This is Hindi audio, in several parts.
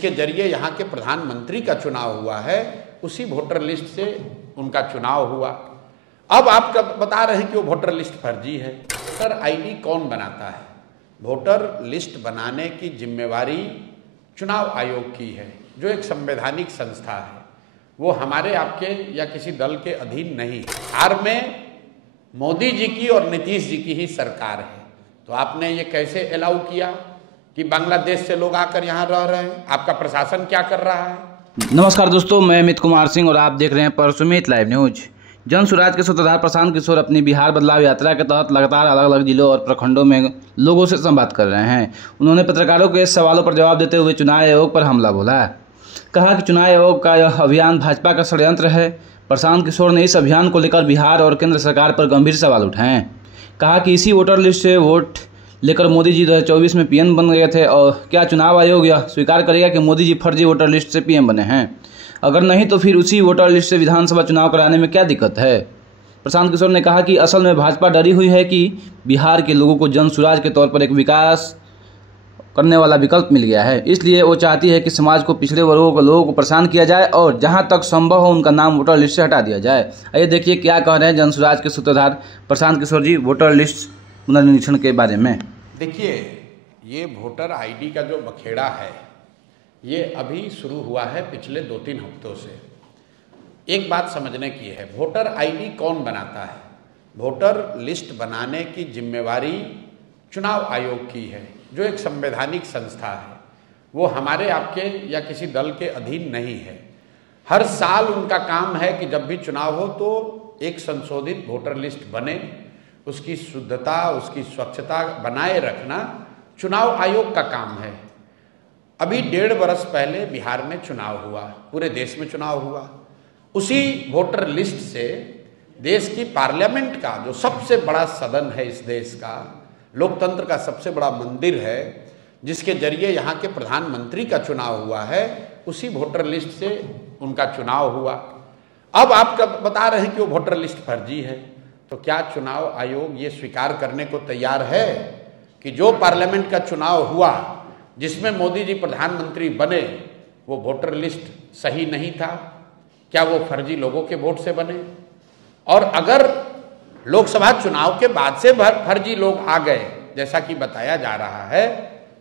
जिसके जरिए यहाँ के प्रधानमंत्री का चुनाव हुआ है, उसी वोटर लिस्ट से उनका चुनाव हुआ। अब आप कब बता रहे हैं कि वो वोटर लिस्ट फर्जी है? वोटर आईडी कौन बनाता है? वोटर लिस्ट बनाने की जिम्मेवारी चुनाव आयोग की है, जो एक संवैधानिक संस्था है। वो हमारे आपके या किसी दल के अधीन नहीं है। बिहार में मोदी जी की और नीतीश जी की ही सरकार है, तो आपने ये कैसे अलाउ किया कि बांग्लादेश से लोग आकर यहाँ रह रहे हैं? आपका प्रशासन क्या कर रहा है? नमस्कार दोस्तों, मैं अमित कुमार सिंह और आप देख रहे हैं परसुमित लाइव न्यूज। जन स्वराज के सूत्रधार प्रशांत किशोर अपनी बिहार बदलाव यात्रा के तहत लगातार अलग अलग जिलों और प्रखंडों में लोगों से संवाद कर रहे हैं। उन्होंने पत्रकारों के सवालों पर जवाब देते हुए चुनाव आयोग पर हमला बोला। कहा कि चुनाव आयोग का यह अभियान भाजपा का षड्यंत्र है। प्रशांत किशोर ने इस अभियान को लेकर बिहार और केंद्र सरकार पर गंभीर सवाल उठाए। कहा कि इसी वोटर लिस्ट से वोट लेकर मोदी जी 2024 में पीएम बन गए थे, और क्या चुनाव आयोग यह स्वीकार करेगा कि मोदी जी फर्जी वोटर लिस्ट से पीएम बने हैं? अगर नहीं तो फिर उसी वोटर लिस्ट से विधानसभा चुनाव कराने में क्या दिक्कत है? प्रशांत किशोर ने कहा कि असल में भाजपा डरी हुई है कि बिहार के लोगों को जन स्वराज के तौर पर एक विकास करने वाला विकल्प मिल गया है, इसलिए वो चाहती है कि समाज को, पिछड़े वर्गों के लोगों को परेशान किया जाए और जहां तक संभव हो उनका नाम वोटर लिस्ट से हटा दिया जाए। आइए देखिए क्या कह रहे हैं जन स्वराज के सूत्रधार प्रशांत किशोर जी वोटर लिस्ट पुनर्निरीक्षण के बारे में। देखिए, ये वोटर आईडी का जो बखेड़ा है, ये अभी शुरू हुआ है पिछले 2-3 हफ्तों से। एक बात समझने की है, वोटर आईडी कौन बनाता है? वोटर लिस्ट बनाने की जिम्मेवारी चुनाव आयोग की है, जो एक संवैधानिक संस्था है। वो हमारे आपके या किसी दल के अधीन नहीं है। हर साल उनका काम है कि जब भी चुनाव हो तो एक संशोधित वोटर लिस्ट बने, उसकी शुद्धता, उसकी स्वच्छता बनाए रखना चुनाव आयोग का काम है। अभी 1.5 वर्ष पहले बिहार में चुनाव हुआ, पूरे देश में चुनाव हुआ। उसी वोटर लिस्ट से देश की पार्लियामेंट का, जो सबसे बड़ा सदन है इस देश का, लोकतंत्र का सबसे बड़ा मंदिर है, जिसके जरिए यहाँ के प्रधानमंत्री का चुनाव हुआ है, उसी वोटर लिस्ट से उनका चुनाव हुआ। अब आप कब बता रहे हैं कि वो वोटर लिस्ट फर्जी है? तो क्या चुनाव आयोग ये स्वीकार करने को तैयार है कि जो पार्लियामेंट का चुनाव हुआ, जिसमें मोदी जी प्रधानमंत्री बने, वो वोटर लिस्ट सही नहीं था? क्या वो फर्जी लोगों के वोट से बने? और अगर लोकसभा चुनाव के बाद से फर्जी लोग आ गए, जैसा कि बताया जा रहा है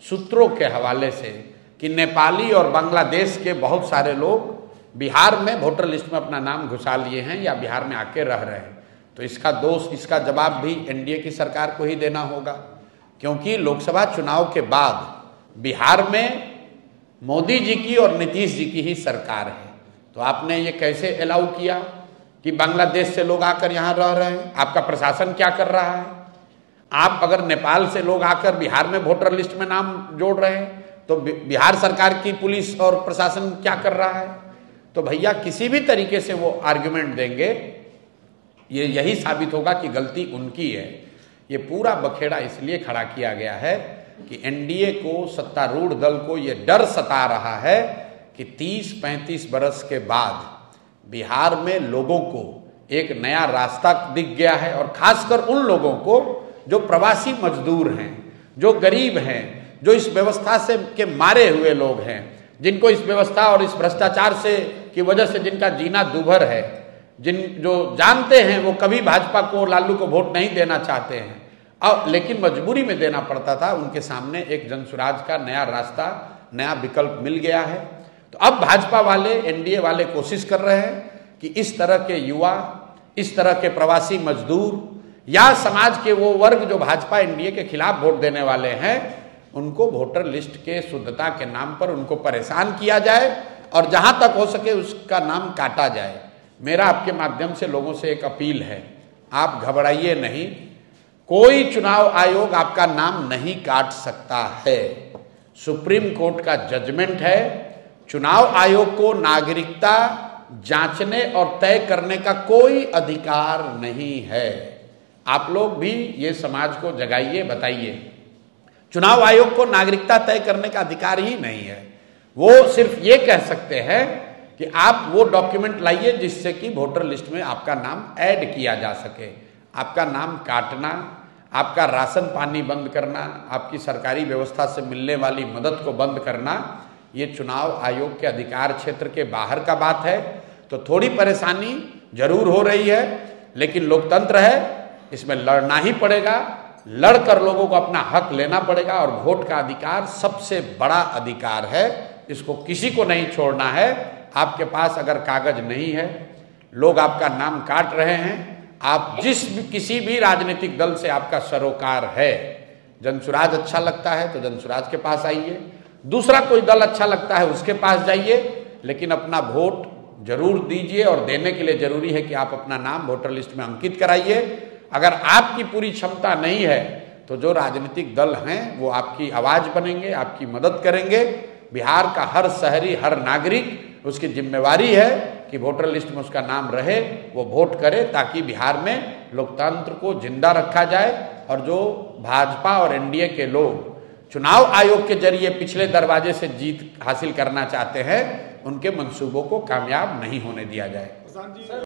सूत्रों के हवाले से कि नेपाली और बांग्लादेश के बहुत सारे लोग बिहार में वोटर लिस्ट में अपना नाम घुसा लिए हैं या बिहार में आके रह रहे हैं, तो इसका दोष, इसका जवाब भी एनडीए की सरकार को ही देना होगा। क्योंकि लोकसभा चुनाव के बाद बिहार में मोदी जी की और नीतीश जी की ही सरकार है, तो आपने ये कैसे अलाउ किया कि बांग्लादेश से लोग आकर यहाँ रह रहे हैं? आपका प्रशासन क्या कर रहा है? आप अगर नेपाल से लोग आकर बिहार में वोटर लिस्ट में नाम जोड़ रहे हैं, तो बिहार सरकार की पुलिस और प्रशासन क्या कर रहा है? तो भैया, किसी भी तरीके से वो आर्ग्यूमेंट देंगे, ये यही साबित होगा कि गलती उनकी है। ये पूरा बखेड़ा इसलिए खड़ा किया गया है कि एनडीए को, सत्तारूढ़ दल को ये डर सता रहा है कि 30-35 बरस के बाद बिहार में लोगों को एक नया रास्ता दिख गया है, और खासकर उन लोगों को जो प्रवासी मजदूर हैं, जो गरीब हैं, जो इस व्यवस्था से के मारे हुए लोग हैं, जिनको इस व्यवस्था और इस भ्रष्टाचार से की वजह से जिनका जीना दूभर है, जो जानते हैं वो कभी भाजपा को, लालू को वोट नहीं देना चाहते हैं, अब लेकिन मजबूरी में देना पड़ता था, उनके सामने एक जन स्वराज का नया रास्ता, नया विकल्प मिल गया है। तो अब भाजपा वाले, एनडीए वाले कोशिश कर रहे हैं कि इस तरह के युवा, इस तरह के प्रवासी मजदूर या समाज के वो वर्ग जो भाजपा एनडीए के खिलाफ वोट देने वाले हैं, उनको वोटर लिस्ट के शुद्धता के नाम पर उनको परेशान किया जाए और जहां तक हो सके उसका नाम काटा जाए। मेरा आपके माध्यम से लोगों से एक अपील है, आप घबराइए नहीं, कोई चुनाव आयोग आपका नाम नहीं काट सकता है। सुप्रीम कोर्ट का जजमेंट है, चुनाव आयोग को नागरिकता जांचने और तय करने का कोई अधिकार नहीं है। आप लोग भी ये समाज को जगाइए, बताइए, चुनाव आयोग को नागरिकता तय करने का अधिकार ही नहीं है। वो सिर्फ ये कह सकते हैं कि आप वो डॉक्यूमेंट लाइए जिससे कि वोटर लिस्ट में आपका नाम ऐड किया जा सके। आपका नाम काटना, आपका राशन पानी बंद करना, आपकी सरकारी व्यवस्था से मिलने वाली मदद को बंद करना, ये चुनाव आयोग के अधिकार क्षेत्र के बाहर का बात है, तो थोड़ी परेशानी जरूर हो रही है, लेकिन लोकतंत्र है, इसमें लड़ना ही पड़ेगा। लड़कर लोगों को अपना हक लेना पड़ेगा और वोट का अधिकार सबसे बड़ा अधिकार है, इसको किसी को नहीं छोड़ना है। आपके पास अगर कागज नहीं है, लोग आपका नाम काट रहे हैं, आप किसी भी राजनीतिक दल से आपका सरोकार है, जनसुराज अच्छा लगता है तो जनसुराज के पास आइए, दूसरा कोई दल अच्छा लगता है उसके पास जाइए, लेकिन अपना वोट जरूर दीजिए और देने के लिए जरूरी है कि आप अपना नाम वोटर लिस्ट में अंकित कराइए। अगर आपकी पूरी क्षमता नहीं है तो जो राजनीतिक दल हैं वो आपकी आवाज बनेंगे, आपकी मदद करेंगे। बिहार का हर शहरी, हर नागरिक, उसकी जिम्मेवारी है कि वोटर लिस्ट में उसका नाम रहे, वो वोट करे, ताकि बिहार में लोकतंत्र को जिंदा रखा जाए और जो भाजपा और एनडीए के लोग चुनाव आयोग के जरिए पिछले दरवाजे से जीत हासिल करना चाहते हैं, उनके मंसूबों को कामयाब नहीं होने दिया जाए।